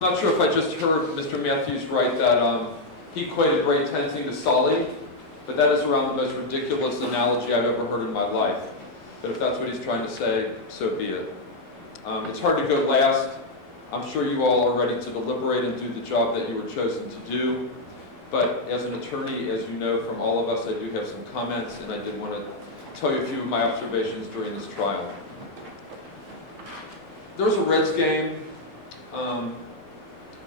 I'm not sure if I just heard Mr. Mathews right that he equated Ray tensing to Sully, but that is around the most ridiculous analogy I've ever heard in my life. But if that's what he's trying to say, so be it. It's hard to go last. I'm sure you all are ready to deliberate and do the job that you were chosen to do. But as an attorney, as you know from all of us, I do have some comments, and I did want to tell you a few of my observations during this trial. There was a Reds game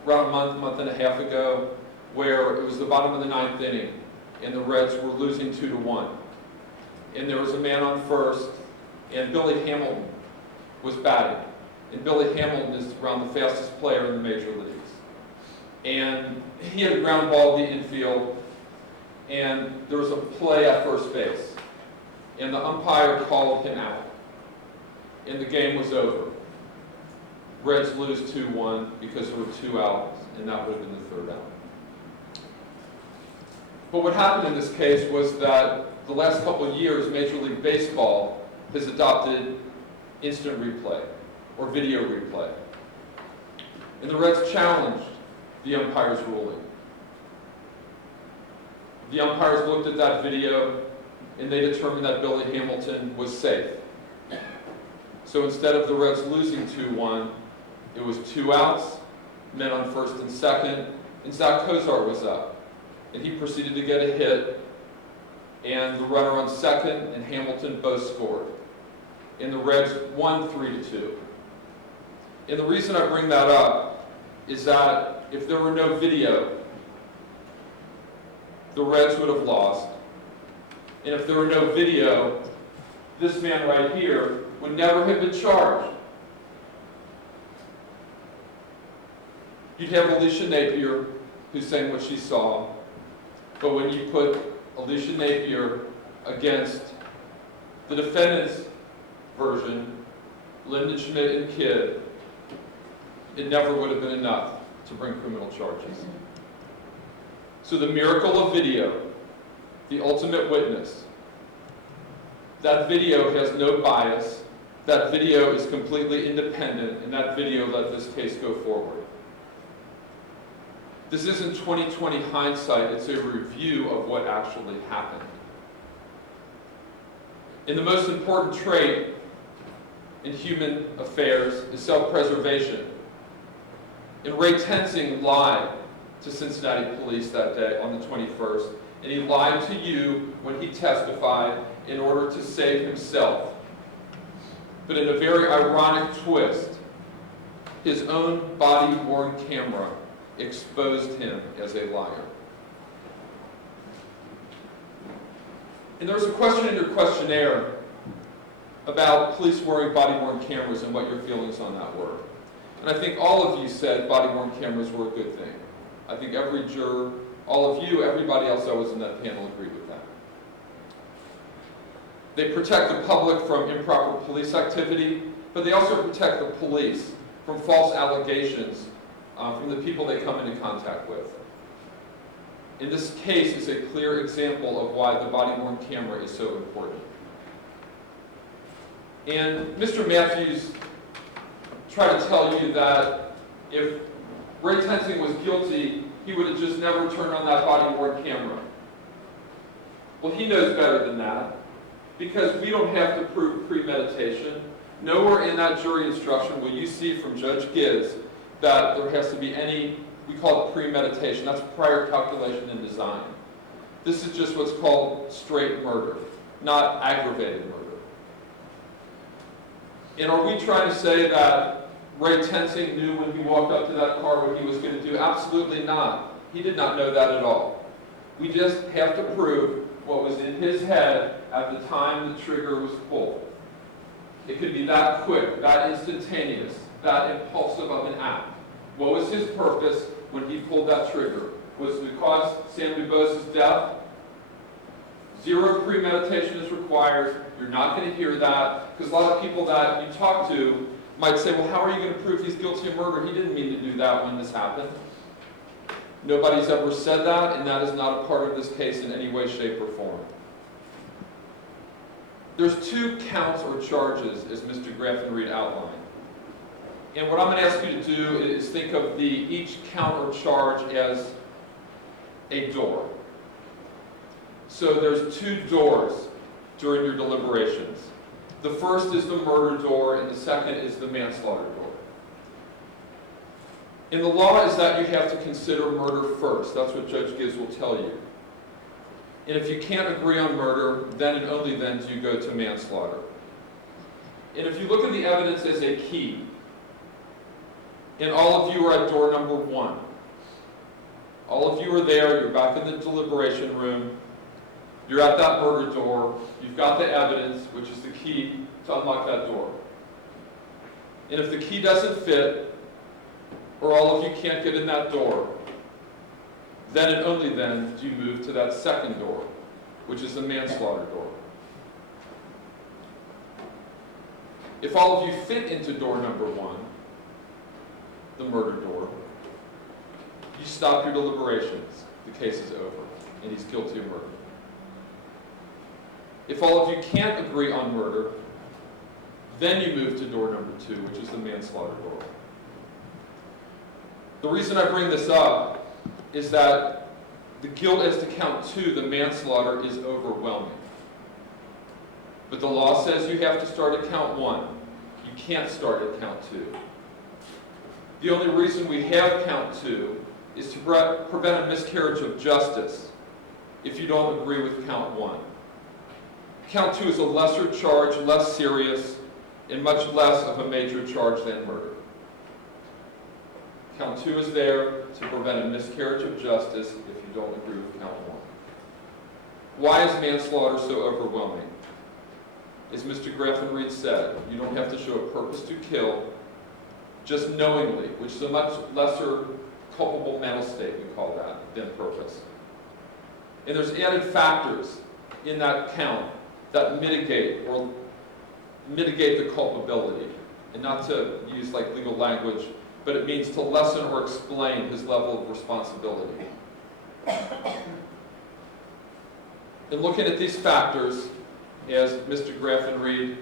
around a month and a half ago, where it was the bottom of the 9th inning, and the Reds were losing 2-1. And there was a man on first, and Billy Hamilton was batting. And Billy Hamilton is around the fastest player in the major leagues. And he had a ground ball in the infield, and there was a play at first base. And the umpire called him out, and the game was over. Reds lose 2-1 because there were 2 outs, and that would have been the 3rd out. But what happened in this case was that the last couple of years, Major League Baseball has adopted instant replay, or video replay. And the Reds challenged the umpire's ruling. The umpires looked at that video, and they determined that Billy Hamilton was safe. So instead of the Reds losing 2-1, it was 2 outs, men on first and second, and Zach Kozar was up. And he proceeded to get a hit, and the runner on second and Hamilton both scored. And the Reds won 3-2. And the reason I bring that up is that if there were no video, the Reds would have lost. And if there were no video, this man right here would never have been charged. You'd have Alicia Napier, who's saying what she saw, but when you put Alicia Napier against the defendant's version, Lyndon Schmidt and Kidd, it never would have been enough to bring criminal charges. So the miracle of video, the ultimate witness, that video has no bias, that video is completely independent, and that video let this case go forward. This isn't 20/20 hindsight, it's a review of what actually happened. And the most important trait in human affairs is self-preservation. And Ray Tensing lied to Cincinnati police that day on the 21st, and he lied to you when he testified in order to save himself. But in a very ironic twist, his own body-worn camera exposed him as a liar. And there was a question in your questionnaire about police wearing body-worn cameras and what your feelings on that were. And I think all of you said body-worn cameras were a good thing. I think every juror, all of you, everybody else that was in that panel agreed with that. They protect the public from improper police activity, but they also protect the police from false allegations from the people they come into contact with. In this case is a clear example of why the body-worn camera is so important. And Mr. Mathews tried to tell you that if Ray Tensing was guilty, he would have just never turned on that body-worn camera. Well, he knows better than that, because we don't have to prove premeditation. Nowhere in that jury instruction will you see from Judge Gibbs that there has to be any, we call it premeditation. That's prior calculation and design. This is just what's called straight murder, not aggravated murder. And are we trying to say that Ray Tensing knew when he walked up to that car what he was going to do? Absolutely not. He did not know that at all. We just have to prove what was in his head at the time the trigger was pulled. It could be that quick, that instantaneous, that impulsive of an act. What was his purpose when he pulled that trigger? Was it because Sam DuBose's death? Zero premeditation is required. You're not going to hear that, because a lot of people that you talk to might say, well, how are you going to prove he's guilty of murder? He didn't mean to do that when this happened. Nobody's ever said that, and that is not a part of this case in any way, shape, or form. There's 2 counts or charges, as Mr. Graffenried outlined. And what I'm going to ask you to do is think of each count or charge as a door. So there's two doors during your deliberations. The first is the murder door, and the second is the manslaughter door. And the law is that you have to consider murder first. That's what Judge Gibbs will tell you. And if you can't agree on murder, then and only then do you go to manslaughter. And if you look at the evidence as a key, and all of you are at door number 1. All of you are there, you're back in the deliberation room, you're at that murder door, you've got the evidence, which is the key to unlock that door. And if the key doesn't fit, or all of you can't get in that door, then and only then do you move to that second door, which is the manslaughter door. If all of you fit into door number 1, the murder door, you stop your deliberations. The case is over, and he's guilty of murder. If all of you can't agree on murder, then you move to door number 2, which is the manslaughter door. The reason I bring this up is that the guilt as to count 2, the manslaughter, is overwhelming. But the law says you have to start at count 1. You can't start at count 2. The only reason we have count 2 is to prevent a miscarriage of justice if you don't agree with count 1. Count 2 is a lesser charge, less serious, and much less of a major charge than murder. Count 2 is there to prevent a miscarriage of justice if you don't agree with count 1. Why is manslaughter so overwhelming? As Mr. Graffin-Reed said, you don't have to show a purpose to kill, just knowingly, which is a much lesser culpable mental state, we call that, than purpose. And there's added factors in that count that mitigate the culpability. And not to use like legal language, but it means to lessen or explain his level of responsibility. In looking at these factors, as Mr. Graffin-Reed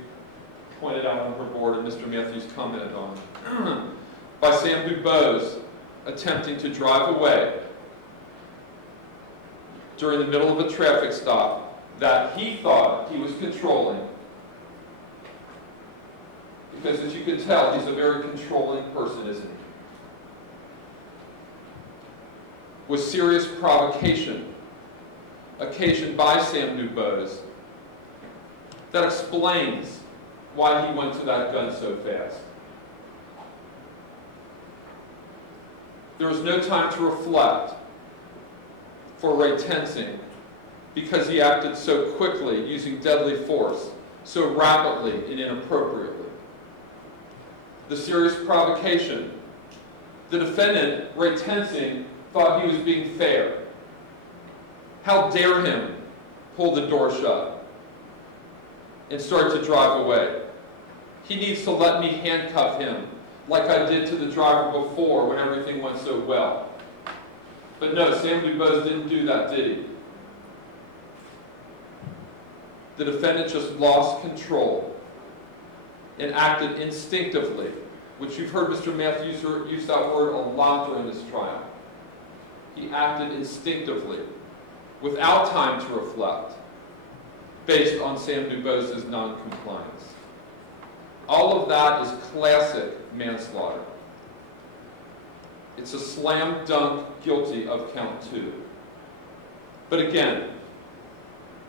pointed out on her board and Mr. Mathews commented on, by Sam DuBose attempting to drive away during the middle of a traffic stop that he thought he was controlling, because as you can tell, he's a very controlling person, isn't he? Was serious provocation occasioned by Sam DuBose that explains why he went to that gun so fast. There was no time to reflect for Ray Tensing because he acted so quickly, using deadly force, so rapidly and inappropriately. The serious provocation. The defendant, Ray Tensing, thought he was being fair. How dare him pull the door shut and start to drive away? He needs to let me handcuff him like I did to the driver before when everything went so well. But no, Sam DuBose didn't do that, did he? The defendant just lost control and acted instinctively, which you've heard Mr. Mathews use that word a lot during this trial. He acted instinctively, without time to reflect, based on Sam DuBose's non-compliance. All of that is classic manslaughter. It's a slam dunk guilty of count 2. But again,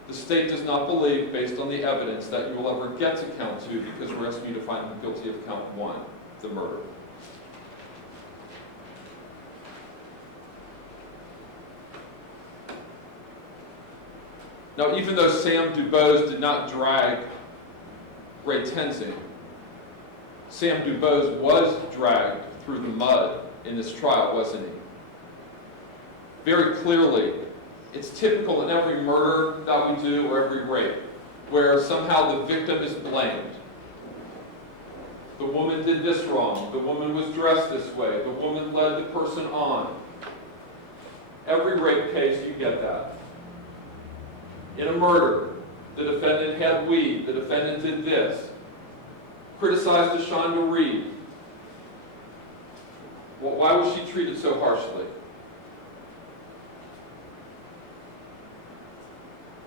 the state does not believe, based on the evidence, that you will ever get to count 2 because we're asking you to find him guilty of count 1, the murder. Now, even though Sam DuBose did not drag Ray Tensing, Sam DuBose was dragged through the mud in this trial, wasn't he? Very clearly, it's typical in every murder that we do or every rape, where somehow the victim is blamed. The woman did this wrong. The woman was dressed this way. The woman led the person on. Every rape case, you get that. In a murder, the defendant had weed. The defendant did this. Criticized Ashonda Reed. Well, why was she treated so harshly?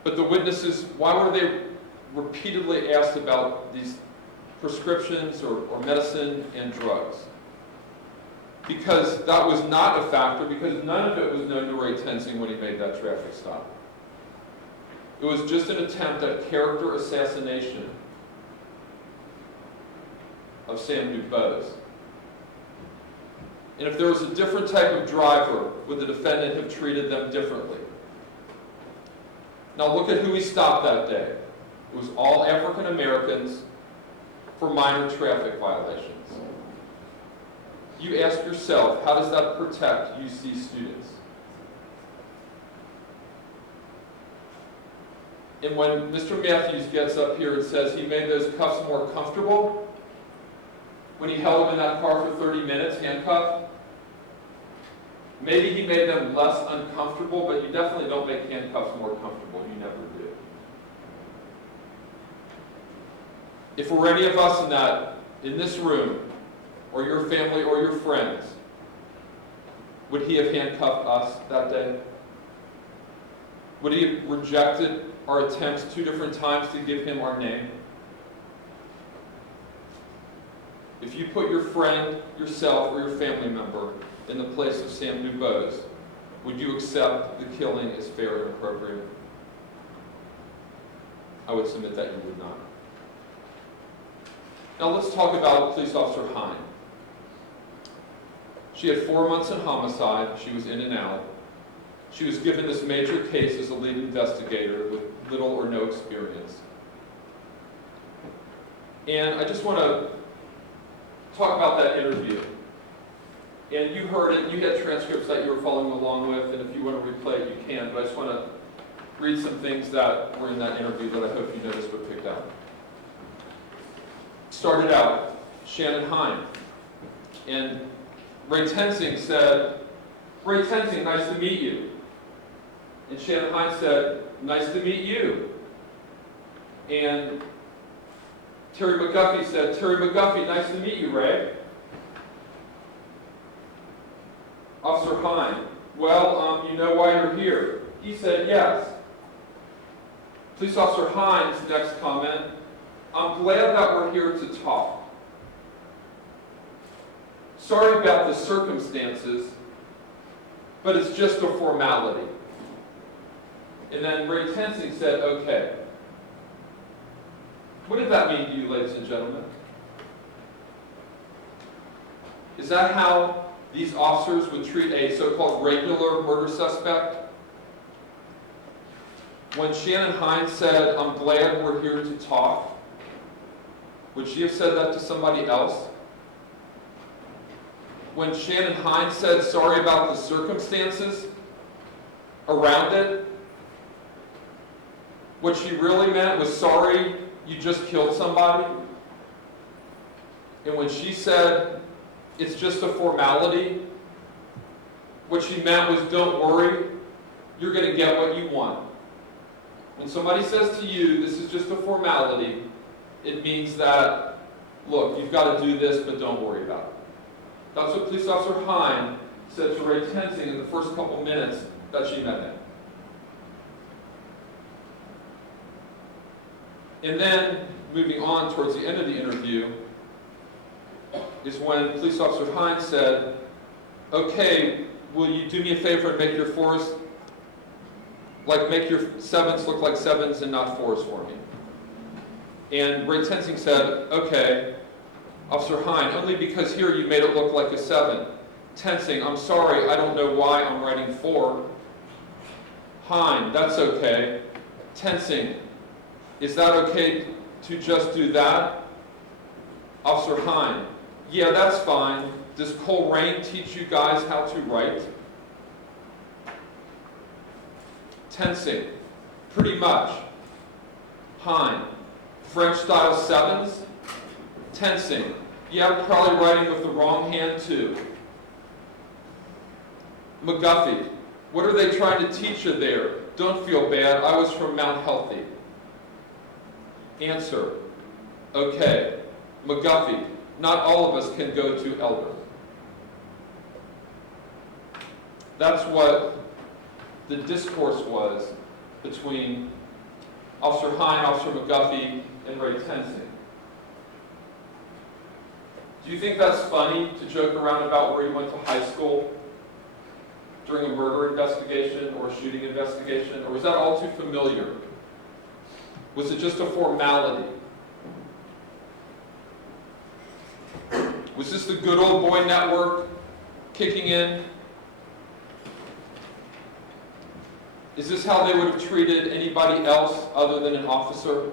But the witnesses, why were they repeatedly asked about these prescriptions or medicine and drugs? Because that was not a factor, because none of it was known to Ray Tensing when he made that traffic stop. It was just an attempt at character assassination of Sam DuBose. And if there was a different type of driver, would the defendant have treated them differently? Now look at who he stopped that day. It was all African Americans for minor traffic violations. You ask yourself, how does that protect UC students? And when Mr. Mathews gets up here and says he made those cuffs more comfortable, when he held them in that car for 30 minutes, handcuffed, maybe he made them less uncomfortable, but you definitely don't make handcuffs more comfortable. You never do. If were any of us in this room, or your family or your friends, would he have handcuffed us that day? Would he have rejected our attempts 2 different times to give him our name? If you put your friend, yourself, or your family member in the place of Sam DuBose, would you accept the killing as fair and appropriate? I would submit that you would not. Now let's talk about Police Officer Hine. She had 4 months in homicide. She was in and out. She was given this major case as a lead investigator with little or no experience. And I just want to talk about that interview. And you heard it, you had transcripts that you were following along with, and if you want to replay it, you can, but I just want to read some things that were in that interview that I hope you noticed were picked out. Started out, Shannon Hine. And Ray Tensing said, "Ray Tensing, nice to meet you." And Shannon Hine said, "Nice to meet you." And Terry McGuffey said, "Terry McGuffey, nice to meet you, Ray." Officer Hine, "Well, you know why you're here?" He said, "Yes." Police Officer Hine's next comment, "I'm glad that we're here to talk. Sorry about the circumstances, but it's just a formality." And then Ray Tensing said, "Okay." What did that mean to you, ladies and gentlemen? Is that how these officers would treat a so-called regular murder suspect? When Shannon Hine said, "I'm glad we're here to talk," would she have said that to somebody else? When Shannon Hine said, "Sorry about the circumstances around it," what she really meant was, "Sorry, you just killed somebody." And when she said, "It's just a formality," what she meant was, "Don't worry, you're going to get what you want." When somebody says to you, "This is just a formality," it means that, look, you've got to do this, but don't worry about it. That's what Police Officer Hine said to Ray Tensing in the first couple minutes that she met him. And then, moving on towards the end of the interview, is when Police Officer Hine said, "Okay, will you do me a favor and make your fours, make your 7s look like 7s and not 4s for me?" And Ray Tensing said, "Okay, Officer Hine, only because here you made it look like a 7. Tensing, I'm sorry, I don't know why I'm writing 4. Hine, that's okay. Tensing, is that okay to just do that? Officer Hine, yeah, that's fine. Does Coleraine teach you guys how to write? Tensing, pretty much. Hine, French style 7s? Tensing, yeah, probably writing with the wrong hand too. McGuffey, what are they trying to teach you there? Don't feel bad, I was from Mount Healthy. Answer, okay. McGuffey, not all of us can go to Elder. That's what the discourse was between Officer Hine, Officer McGuffey, and Ray Tensing. Do you think that's funny to joke around about where you went to high school during a murder investigation or a shooting investigation? Or was that all too familiar? Was it just a formality? Was this the good old boy network kicking in? Is this how they would have treated anybody else other than an officer?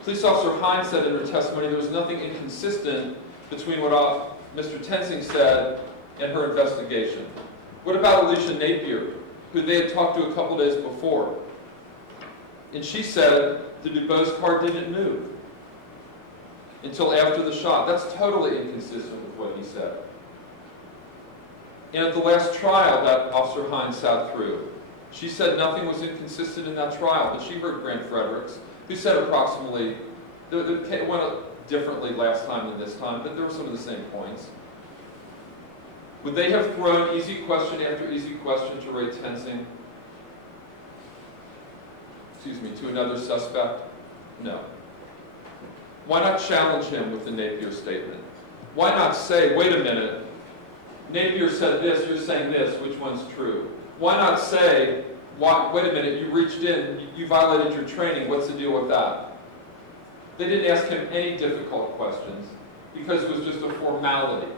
Police Officer Hines said in her testimony there was nothing inconsistent between what Mr. Tensing said and her investigation. What about Alicia Napier, who they had talked to a couple days before? And she said the Debose car didn't move until after the shot. That's totally inconsistent with what he said. And at the last trial that Officer Hines sat through, she said nothing was inconsistent in that trial, but she heard Grant Fredericks, who said approximately, it went differently last time than this time, but there were some of the same points. Would they have thrown easy question after easy question to Ray Tensing? To another suspect? No. Why not challenge him with the Napier statement? Why not say, wait a minute, Napier said this, you're saying this, which one's true? Why not say, wait a minute, you reached in, you violated your training, what's the deal with that? They didn't ask him any difficult questions because it was just a formality.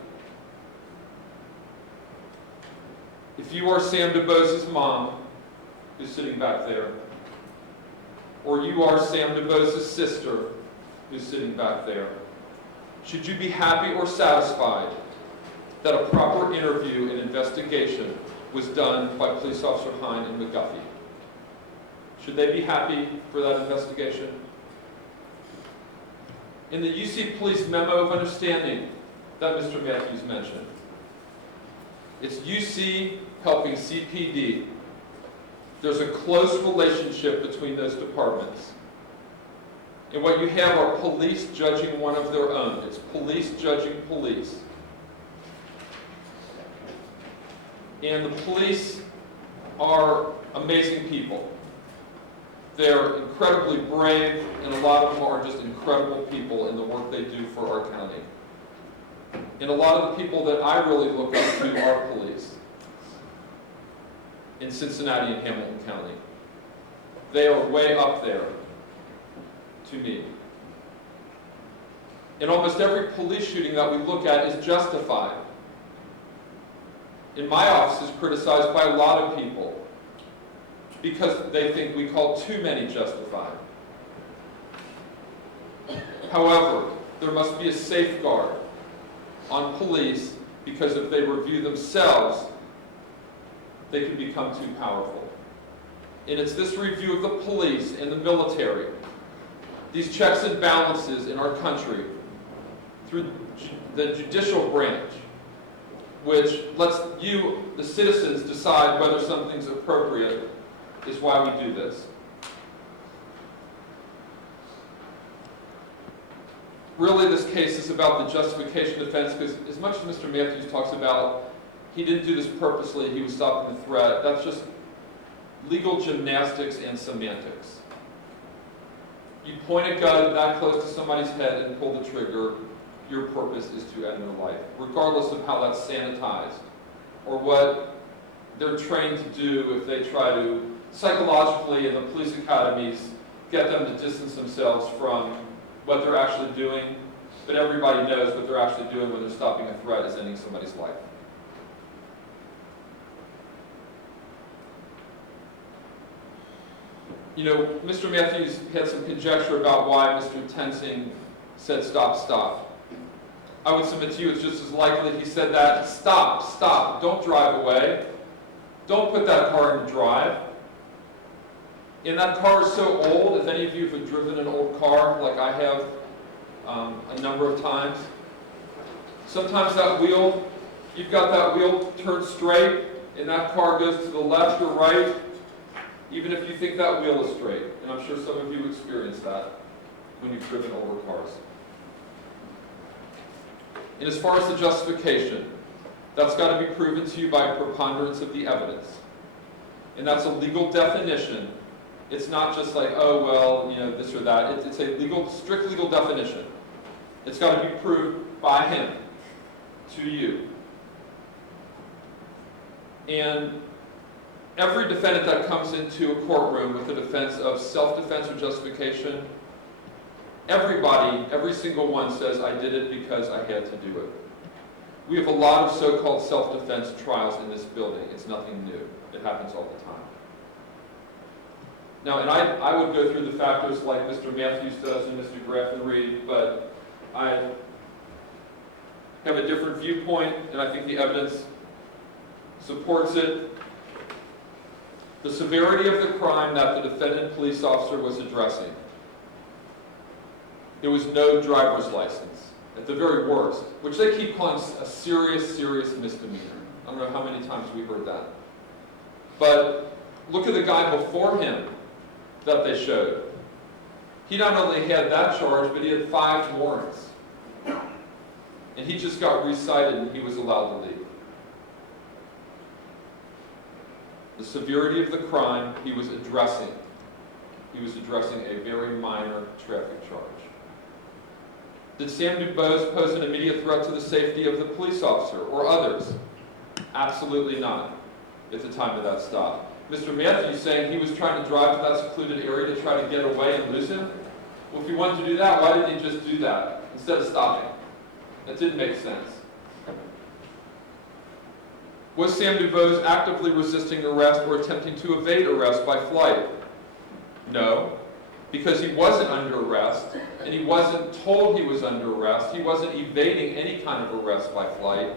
If you are Sam DuBose's mom, who's sitting back there, or you are Sam DuBose's sister, who's sitting back there, should you be happy or satisfied that a proper interview and investigation was done by Police Officer Hine and McGuffey? Should they be happy for that investigation? In the UC Police Memo of Understanding that Mr. Mathews mentioned, it's UC helping CPD. There's a close relationship between those departments. And what you have are police judging one of their own. It's police judging police. And the police are amazing people. They're incredibly brave, and a lot of them are just incredible people in the work they do for our county. And a lot of the people that I really look up to are police in Cincinnati and Hamilton County. They are way up there to me. And almost every police shooting that we look at is justified. In my office is criticized by a lot of people because they think we call too many justified. However, there must be a safeguard on police because if they review themselves, they can become too powerful. And it's this review of the police and the military, these checks and balances in our country through the judicial branch, which lets you, the citizens, decide whether something's appropriate, is why we do this. Really, this case is about the justification defense, because as much as Mr. Mathews talks about he didn't do this purposely, he was stopping the threat, that's just legal gymnastics and semantics. You point a gun that close to somebody's head and pull the trigger, your purpose is to end their life, regardless of how that's sanitized or what they're trained to do if they try to psychologically in the police academies get them to distance themselves from what they're actually doing, but everybody knows what they're actually doing when they're stopping a threat is ending somebody's life. You know, Mr. Mathews had some conjecture about why Mr. Tensing said stop, stop. I would submit to you it's just as likely he said that, stop, stop, don't drive away. Don't put that car in drive. And that car is so old, if any of you have driven an old car like I have a number of times, sometimes that wheel, you've got that wheel turned straight and that car goes to the left or right, even if you think that wheel is straight. And I'm sure some of you experience that when you've driven older cars. And as far as the justification, That's got to be proven to you by preponderance of the evidence. And that's a legal definition. It's not just like, oh, well, you know, this or that. It's a strict legal definition. It's got to be proved by him to you. And every defendant that comes into a courtroom with a defense of self-defense or justification, everybody, every single one says, I did it because I had to do it. We have a lot of so-called self-defense trials in this building. It's nothing new. It happens all the time. Now, and I would go through the factors like Mr. Mathews does and Mr. Graffin Reed, but I have a different viewpoint, and I think the evidence supports it. The severity of the crime that the defendant police officer was addressing. There was no driver's license, at the very worst, which they keep calling a serious, serious misdemeanor. I don't know how many times we heard that. But look at the guy before him that they showed. He not only had that charge, but he had 5 warrants. And he just got recited and he was allowed to leave. The severity of the crime he was addressing. He was addressing a very minor traffic charge. Did Sam DuBose pose an immediate threat to the safety of the police officer or others? Absolutely not at the time of that stop. Mr. Mathews saying he was trying to drive to that secluded area to try to get away and lose him? Well, if he wanted to do that, why didn't he just do that instead of stopping? That didn't make sense. Was Sam DuBose actively resisting arrest or attempting to evade arrest by flight? No, because he wasn't under arrest, and he wasn't told he was under arrest. He wasn't evading any kind of arrest by flight.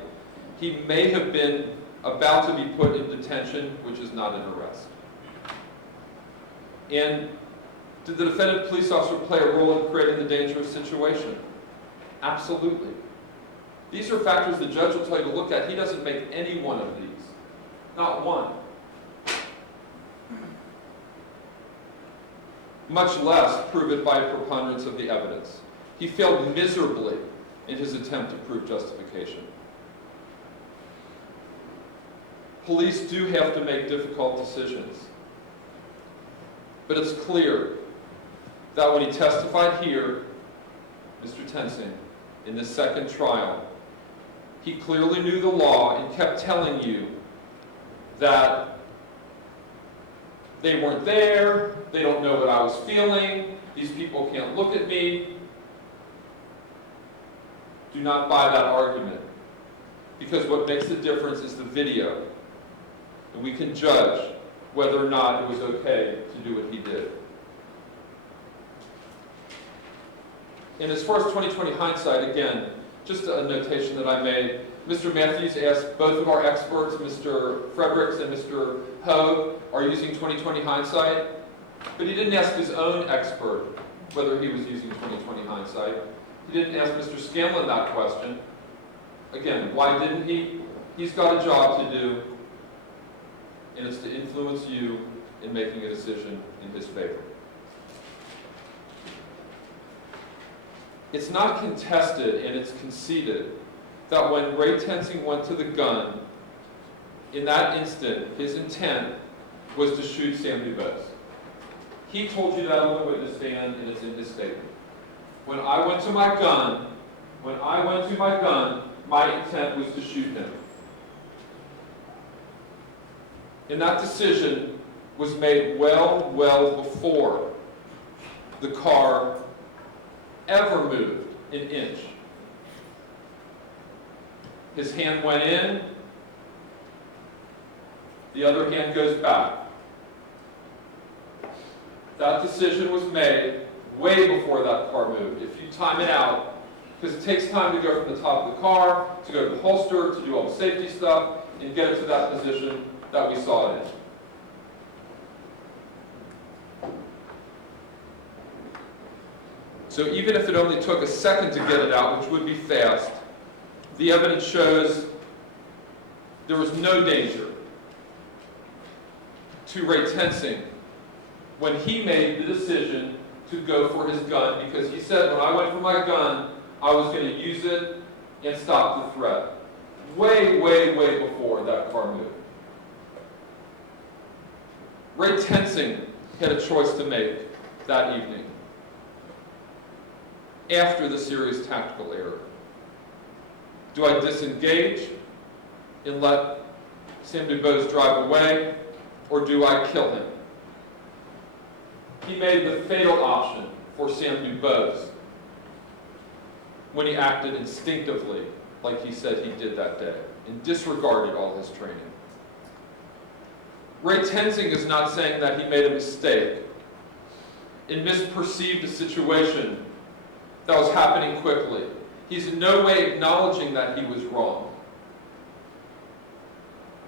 He may have been about to be put in detention, which is not an arrest. And did the defendant police officer play a role in creating the dangerous situation? Absolutely. These are factors the judge will tell you to look at. He doesn't make any one of these. Not one. Much less prove it by a preponderance of the evidence. He failed miserably in his attempt to prove justification. Police do have to make difficult decisions. But it's clear that when he testified here, Mr. Tensing, in this second trial, he clearly knew the law and kept telling you that they weren't there, they don't know what I was feeling, these people can't look at me. Do not buy that argument. Because what makes the difference is the video. And we can judge whether or not it was okay to do what he did. And as far as 20/20 hindsight, again, just a notation that I made. Mr. Mathews asked both of our experts, Mr. Fredericks and Mr. Hogue, are using 20/20 hindsight? But he didn't ask his own expert whether he was using 20/20 hindsight. He didn't ask Mr. Scanlon that question. Again, why didn't he? He's got a job to do, and it's to influence you in making a decision in his favor. It's not contested, and it's conceded, that when Ray Tensing went to the gun, in that instant, his intent was to shoot Sam DuBose. He told you that on the witness stand, and it's in his statement. When I went to my gun, my intent was to shoot him. And that decision was made well before the car ever moved an inch. His hand went in, the other hand goes back. That decision was made way before that car moved. If you time it out, because it takes time to go from the top of the car, to go to the holster, to do all the safety stuff, and get it to that position that we saw it in. So even if it only took a second to get it out, which would be fast, the evidence shows there was no danger to Ray Tensing when he made the decision to go for his gun, because he said, when I went for my gun, I was going to use it and stop the threat. Way Ray Tensing had a choice to make that evening after the serious tactical error. Do I disengage and let Sam DuBose drive away, or do I kill him? He made the fatal option for Sam DuBose when he acted instinctively like he said he did that day and disregarded all his training. Ray Tensing is not saying that he made a mistake and misperceived a situation that was happening quickly. He's in no way acknowledging that he was wrong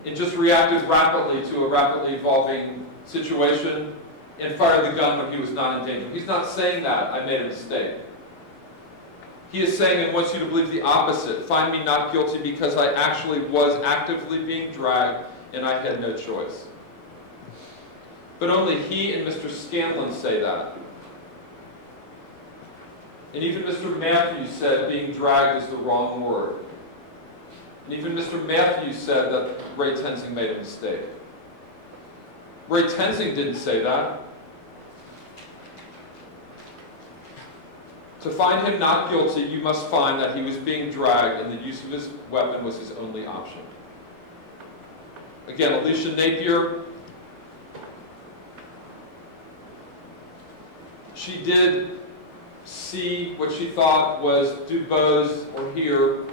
and just reacted rapidly to a rapidly evolving situation and fired the gun when he was not in danger. He's not saying that I made a mistake. He is saying and wants you to believe the opposite. Find me not guilty because I actually was actively being dragged and I had no choice. But only he and Mr. Scanlon say that. And even Mr. Mathews said being dragged is the wrong word. And even Mr. Mathews said that Ray Tensing made a mistake. Ray Tensing didn't say that. To find him not guilty, you must find that he was being dragged and the use of his weapon was his only option. Again, Alicia Napier, she did see what she thought was DuBose or hear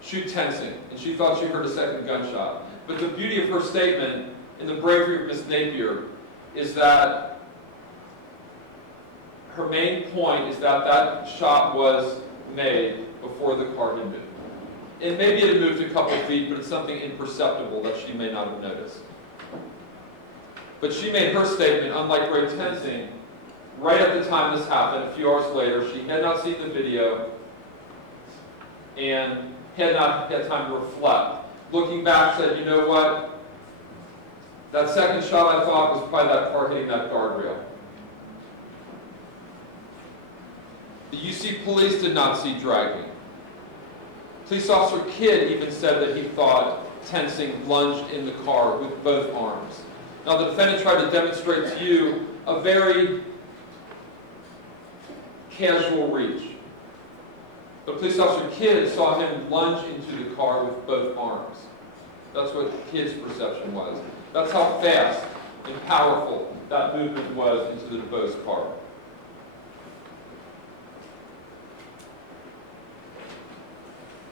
shoot Tensing, and she thought she heard a second gunshot. But the beauty of her statement and the bravery of Miss Napier is that her main point is that that shot was made before the car had moved. And maybe it had moved a couple feet, but it's something imperceptible that she may not have noticed. But she made her statement, unlike Ray Tensing, right at the time this happened, a few hours later. She had not seen the video and had not had time to reflect. Looking back, said, you know what? That second shot I thought was probably that car hitting that guardrail. The UC police did not see dragging. Police Officer Kidd even said that he thought Tensing lunged in the car with both arms. Now the defendant tried to demonstrate to you a very casual reach. But Police Officer Kidd saw him lunge into the car with both arms. That's what Kidd's perception was. That's how fast and powerful that movement was into the DuBose car.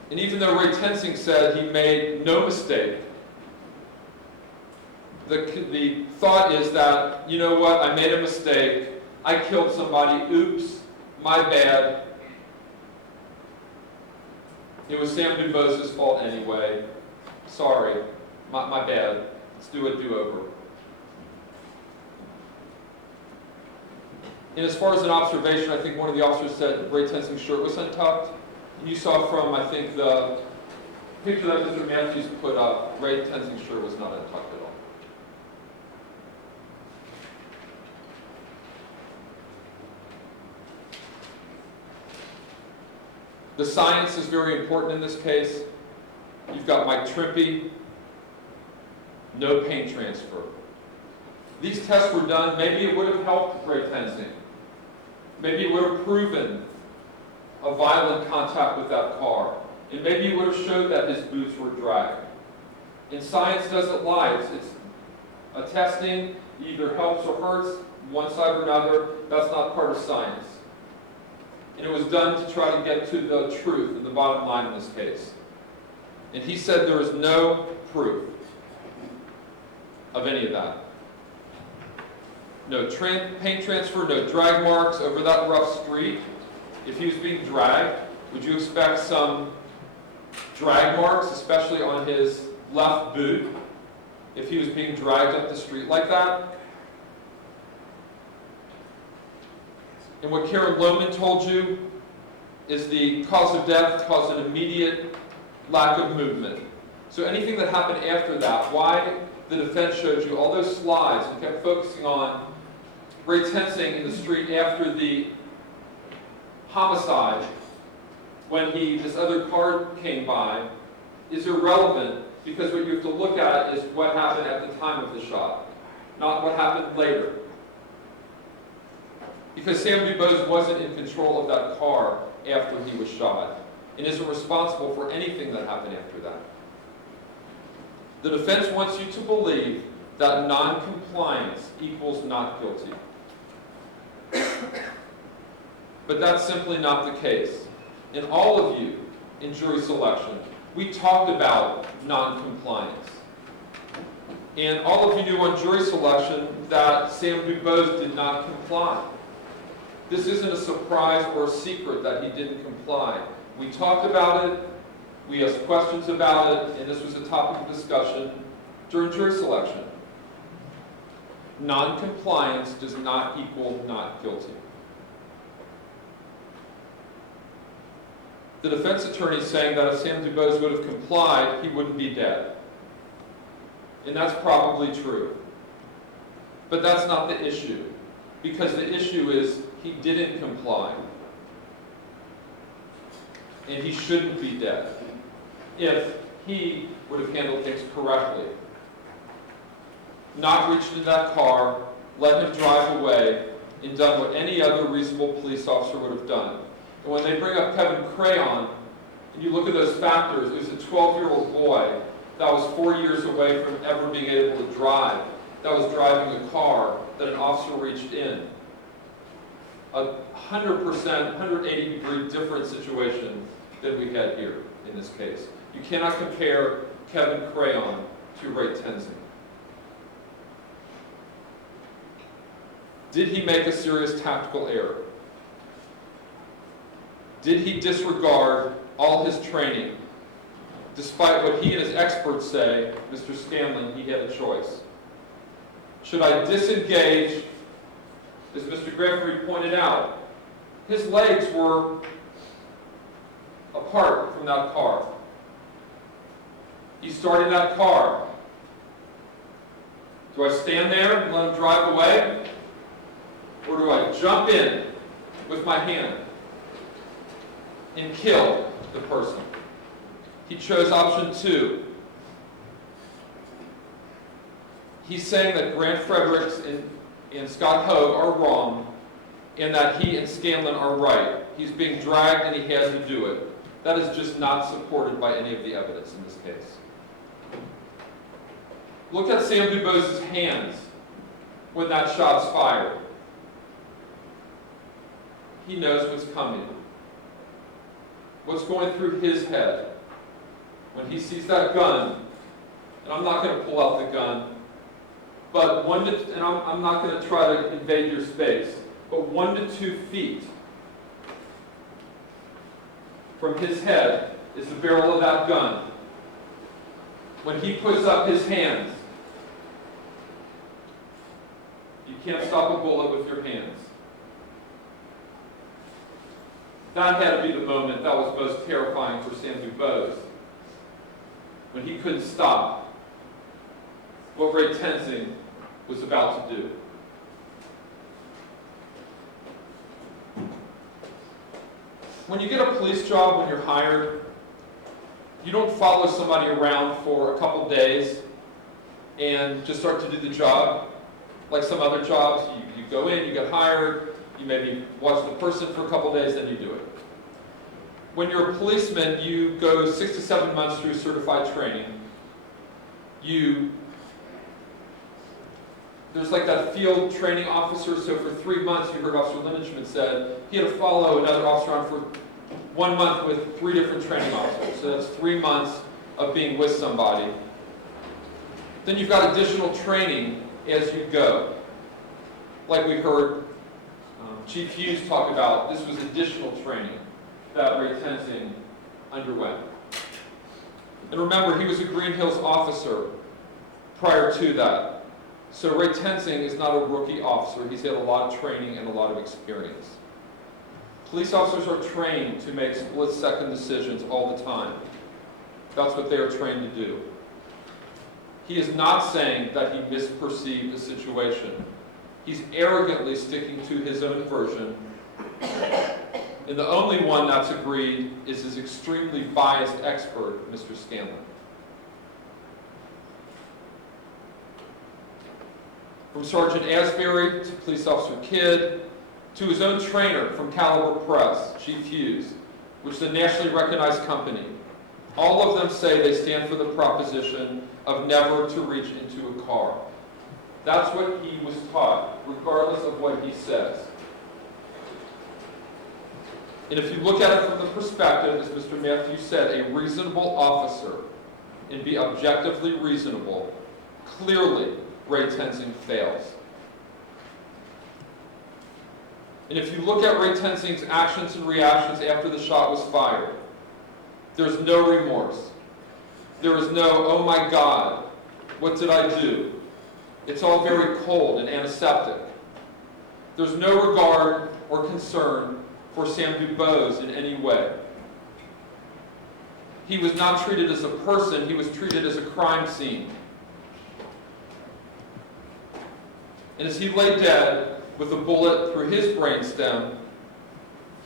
And even though Ray Tensing said he made no mistake, the thought is that, you know what, I made a mistake, I killed somebody, oops, my bad. It was Sam DuBose's fault anyway. Sorry, my bad. Let's do a do-over. And as far as an observation, I think one of the officers said Ray Tensing's shirt was untucked. And you saw from, I think, the picture that Mr. Mathews put up, Ray Tensing's shirt was not untucked at all. The science is very important in this case. You've got Mike Trimpe, no pain transfer. These tests were done, maybe it would have helped Ray Tensing. Maybe it would have proven a violent contact with that car. And maybe it would have showed that his boots were dragged. And science doesn't lie. It's a testing, either helps or hurts, one side or another. That's not part of science. And it was done to try to get to the truth and the bottom line in this case. And he said there is no proof of any of that. No paint transfer, no drag marks over that rough street. If he was being dragged, would you expect some drag marks, especially on his left boot, if he was being dragged up the street like that? And what Karen Lohman told you is the cause of death caused an immediate lack of movement. So anything that happened after that, why the defense showed you all those slides and kept focusing on Ray Tensing in the street after the homicide, when this other car came by, is irrelevant, because what you have to look at is what happened at the time of the shot. not what happened later. Because Sam DuBose wasn't in control of that car after he was shot and isn't responsible for anything that happened after that. The defense wants you to believe that non-compliance equals not guilty. But that's simply not the case. And all of you in jury selection, we talked about non-compliance. And all of you knew on jury selection that Sam DuBose did not comply. This isn't a surprise or a secret that he didn't comply. We talked about it, we asked questions about it, and this was a topic of discussion during jury selection. Non-compliance does not equal not guilty. The defense attorney is saying that if Sam DuBose would have complied, he wouldn't be dead. And that's probably true. But that's not the issue. Because the issue is he didn't comply. And he shouldn't be dead if he would have handled things correctly. Not reached into that car, let him drive away, and done what any other reasonable police officer would have done. And when they bring up Kevin Crayon, and you look at those factors, there's a 12-year-old boy that was 4 years away from ever being able to drive, that was driving a car that an officer reached in. A 100%, 180-degree different situation than we had here in this case. You cannot compare Kevin Crayon to Ray Tenzing. Did he make a serious tactical error? Did he disregard all his training? Despite what he and his experts say, Mr. Scanlon, he had a choice. Should I disengage? As Mr. Gregory pointed out, his legs were apart from that car. He started that car. Do I stand there and let him drive away? Or do I jump in with my hand and kill the person? He chose option 2. He's saying that Grant Fredericks and Scott Hogue are wrong and that he and Scanlon are right. He's being dragged and he has to do it. That is just not supported by any of the evidence in this case. Look at Sam DuBose's hands when that shot's fired. He knows what's coming. What's going through his head when he sees that gun, and I'm not going to pull out the gun, but I'm not going to try to invade your space, but 1 to 2 feet from his head is the barrel of that gun. When he puts up his hands, you can't stop a bullet with your hands. That had to be the moment that was most terrifying for Sam DuBose, when he couldn't stop what Ray Tenzing was about to do. When you get a police job, when you're hired, you don't follow somebody around for a couple days and just start to do the job. Like some other jobs, you go in, you get hired, you maybe watch the person for a couple days, then you do it. When you're a policeman, you go 6 to 7 months through certified training. There's like that field training officer, so for 3 months, you heard Officer Lynchman said, he had to follow another officer around for 1 month with 3 different training officers. So that's 3 months of being with somebody. Then you've got additional training as you go. Like we heard Chief Hughes talk about, this was additional training that Ray Tenzing underwent. And remember, he was a Green Hills officer prior to that. So Ray Tenzing is not a rookie officer. He's had a lot of training and a lot of experience. Police officers are trained to make split-second decisions all the time. That's what they are trained to do. He is not saying that he misperceived a situation. He's arrogantly sticking to his own version. And the only one that's agreed is his extremely biased expert, Mr. Scanlon. from Sergeant Asbury to Police Officer Kidd, to his own trainer from Caliber Press, Chief Hughes, which is a nationally recognized company. All of them say they stand for the proposition of never to reach into a car. That's what he was taught, regardless of what he says. And if you look at it from the perspective, as Mr. Mathews said, a reasonable officer, and be objectively reasonable, clearly Ray Tensing fails. And if you look at Ray Tensing's actions and reactions after the shot was fired, there's no remorse. There is no, oh my God, what did I do? It's all very cold and antiseptic. There's no regard or concern for Sam DuBose in any way. He was not treated as a person, he was treated as a crime scene. And as he lay dead with a bullet through his brainstem,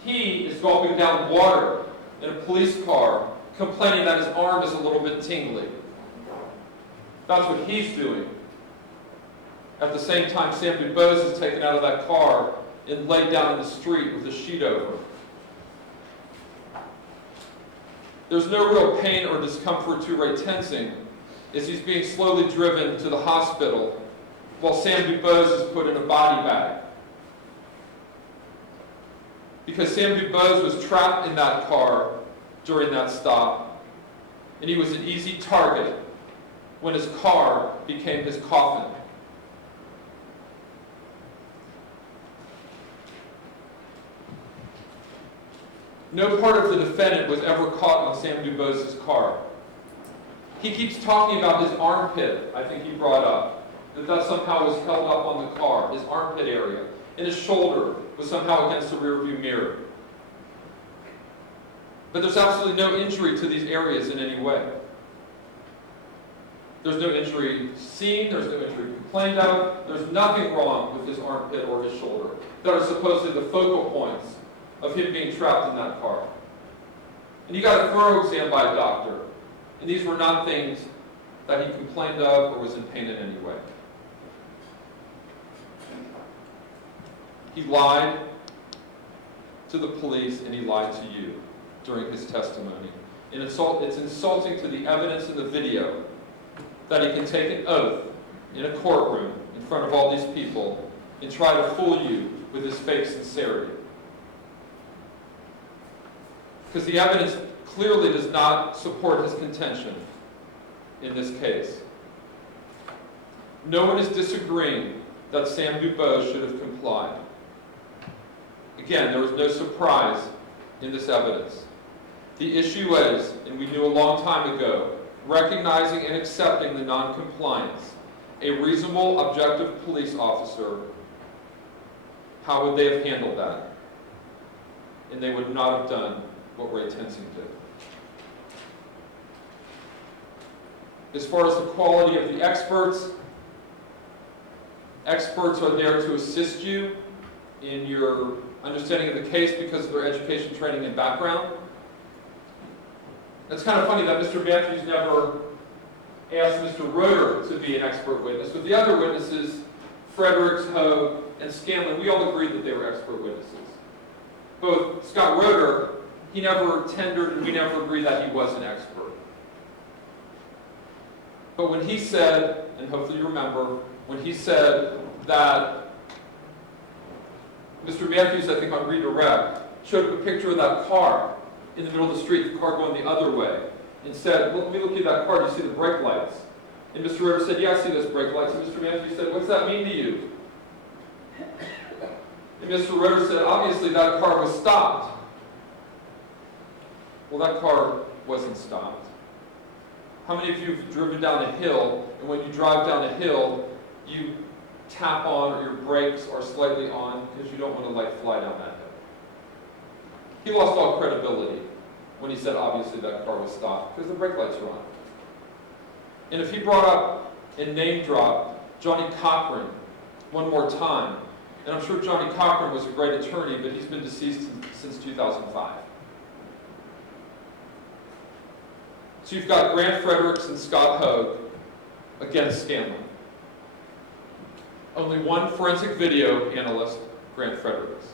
he is gulping down water in a police car, complaining that his arm is a little bit tingly. That's what he's doing. At the same time, Sam DuBose is taken out of that car and laid down in the street with a sheet over. There's no real pain or discomfort to Ray Tensing as he's being slowly driven to the hospital while Sam DuBose is put in a body bag. Because Sam DuBose was trapped in that car during that stop, and he was an easy target when his car became his coffin. No part of the defendant was ever caught on Sam DuBose's car. He keeps talking about his armpit, I think he brought up, that somehow was held up on the car, his armpit area, and his shoulder was somehow against the rearview mirror. But there's absolutely no injury to these areas in any way. There's no injury seen, there's no injury complained of, there's nothing wrong with his armpit or his shoulder that are supposedly the focal points of him being trapped in that car. And he got a thorough exam by a doctor, and these were not things that he complained of or was in pain in any way. He lied to the police and he lied to you during his testimony. And it's insulting to the evidence in the video that he can take an oath in a courtroom in front of all these people and try to fool you with his fake sincerity. Because the evidence clearly does not support his contention in this case. No one is disagreeing that Sam DuBose should have complied. Again, there was no surprise in this evidence. The issue is, and we knew a long time ago, recognizing and accepting the non-compliance. A reasonable, objective police officer, how would they have handled that? And they would not have done what Ray Tensing did. As far as the quality of the experts are there to assist you in your understanding of the case because of their education, training, and background. It's kind of funny that Mr. Mathews never asked Mr. Roeder to be an expert witness, but the other witnesses, Fredericks, Hogue, and Scanlon, we all agreed that they were expert witnesses. Both Scott Roeder, he never tendered, and we never agreed that he was an expert. But when he said, and hopefully you remember, when he said that Mr. Mathews, I think on redirect, showed a picture of that car in the middle of the street, the car going the other way, and said, well, let me look at that car, do you see the brake lights? And Mr. Roeder said, yeah, I see those brake lights. And Mr. Mathews said, what's that mean to you? And Mr. Roeder said, obviously that car was stopped. Well, that car wasn't stopped. How many of you have driven down a hill, and when you drive down a hill, you tap on or your brakes are slightly on because you don't want to fly down that hill? He lost all credibility when he said obviously that car was stopped because the brake lights are on. And if he brought up and name dropped Johnny Cochran one more time, and I'm sure Johnny Cochran was a great attorney, but he's been deceased since 2005. So you've got Grant Fredericks and Scott Hogue against Scanlon. Only one forensic video analyst, Grant Fredericks.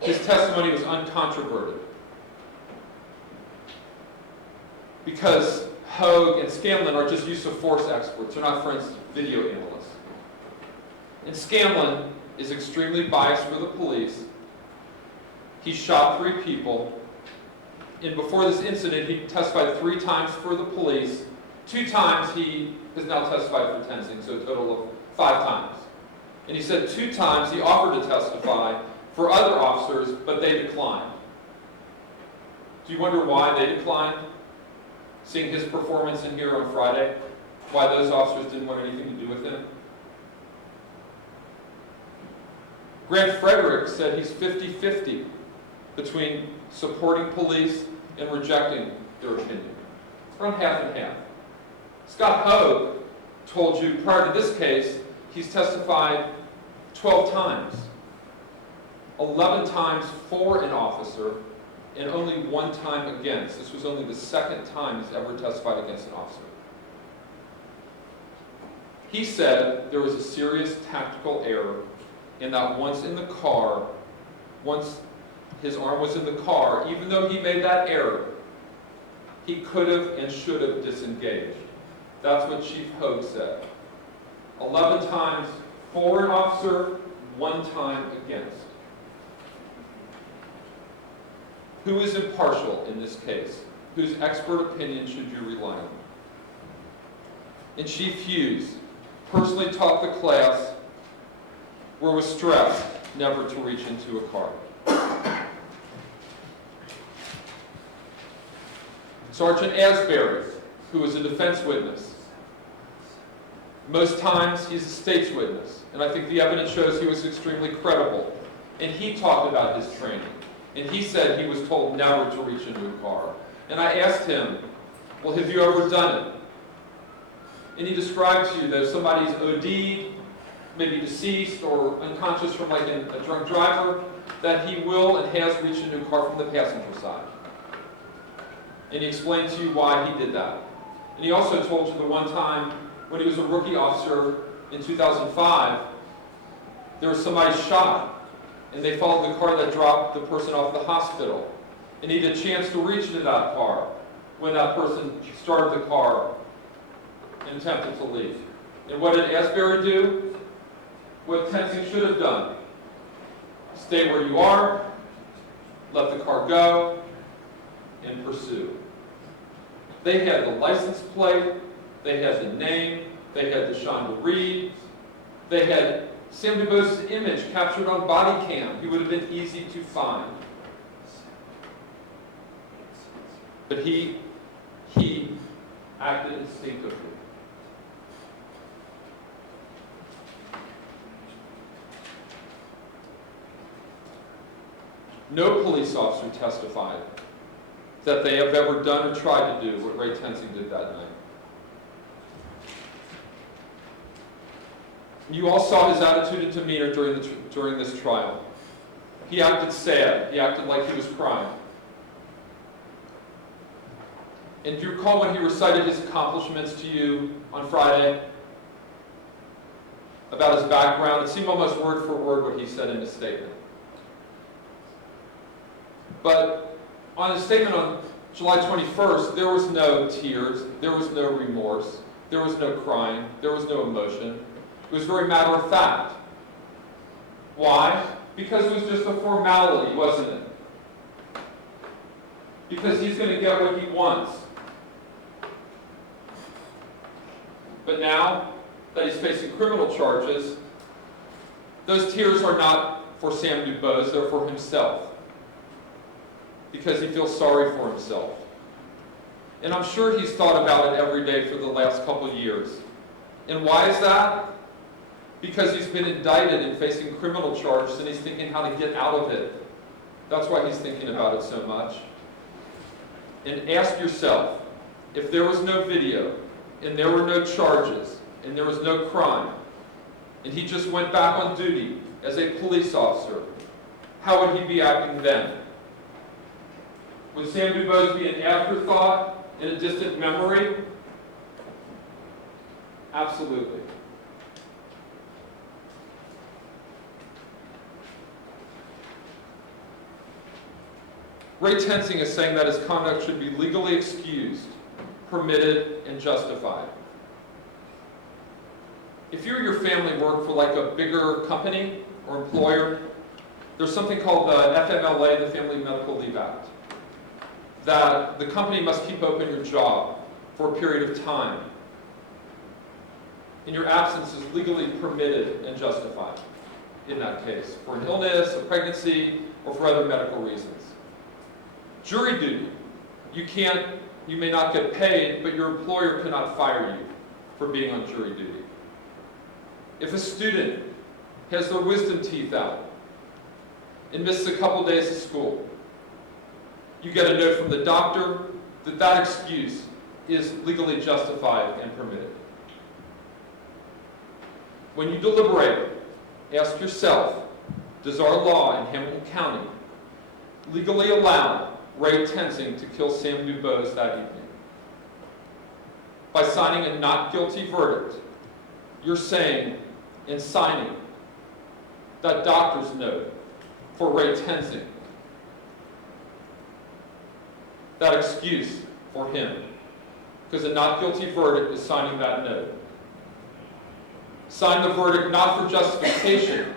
His testimony was uncontroverted. Because Hogue and Scanlon are just use of force experts, they're not forensic video analysts. And Scanlon is extremely biased for the police. He shot 3 people. And before this incident, he testified 3 times for the police. 2 times he has now testified for Tenzing, so a total of 5 times. And he said 2 times he offered to testify for other officers, but they declined. Do you wonder why they declined? Seeing his performance in here on Friday, why those officers didn't want anything to do with him? Grant Fredericks said he's 50-50 between supporting police and rejecting their opinion. Around half and half. Scott Hogue told you prior to this case, he's testified 12 times. 11 times for an officer, and only 1 time against. This was only the 2nd time he's ever testified against an officer. He said there was a serious tactical error in that once in the car, once his arm was in the car, even though he made that error, he could have and should have disengaged. That's what Chief Hogue said. 11 times for an officer, 1 time against. Who is impartial in this case? Whose expert opinion should you rely on? And Chief Hughes personally taught the class where was stressed never to reach into a car. Sergeant Asbury, who was a defense witness. Most times he's a state's witness, and I think the evidence shows he was extremely credible. And he talked about his training. And he said he was told never to reach into a car. And I asked him, well, have you ever done it? And he described to you that if somebody's OD'd, maybe deceased or unconscious from like a drunk driver, that he will and has reached into a car from the passenger side. And he explained to you why he did that. And he also told you the one time when he was a rookie officer in 2005, there was somebody shot. And they followed the car that dropped the person off the hospital. And he had a chance to reach into that car when that person started the car and attempted to leave. And what did Asbury do? What Tenzing should have done. Stay where you are, let the car go, and pursue. They had the license plate, they had the name, they had DeShonda Reed, they had Sam DuBose's image captured on body cam. He would have been easy to find. But he acted instinctively. No police officer testified that they have ever done or tried to do what Ray Tenzing did that night. You all saw his attitude and demeanor during this trial. He acted sad. He acted like he was crying. And do you recall when he recited his accomplishments to you on Friday about his background? It seemed almost word for word what he said in his statement. But on his statement on July 21st, there was no tears, there was no remorse, there was no crying, there was no emotion. It was very matter of fact. Why? Because it was just a formality, wasn't it? Because he's going to get what he wants. But now that he's facing criminal charges, those tears are not for Sam DuBose, they're for himself. Because he feels sorry for himself. And I'm sure he's thought about it every day for the last couple of years. And why is that? Because he's been indicted and facing criminal charges, and he's thinking how to get out of it. That's why he's thinking about it so much. And ask yourself, if there was no video, and there were no charges, and there was no crime, and he just went back on duty as a police officer, how would he be acting then? Would Sam DuBose be an afterthought and a distant memory? Absolutely. Ray tensing is saying that his conduct should be legally excused, permitted, and justified. If you or your family work for like a bigger company or employer, there's something called the Fmla, the Family Medical Leave Act, that the company must keep open your job for a period of time. And your absence is legally permitted and justified in that case, for an illness, a pregnancy, or for other medical reasons. Jury duty, you may not get paid, but your employer cannot fire you for being on jury duty. If a student has their wisdom teeth out and misses a couple days of school, you get a note from the doctor that that excuse is legally justified and permitted. When you deliberate, ask yourself, does our law in Hamilton County legally allow Ray Tensing to kill Sam DuBose that evening? By signing a not guilty verdict, you're saying and signing that doctor's note for Ray Tensing, that excuse for him, because a not guilty verdict is signing that note. Sign the verdict not for justification,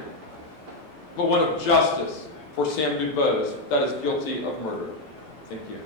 but one of justice for Sam DuBose that is guilty of murder. Thank you.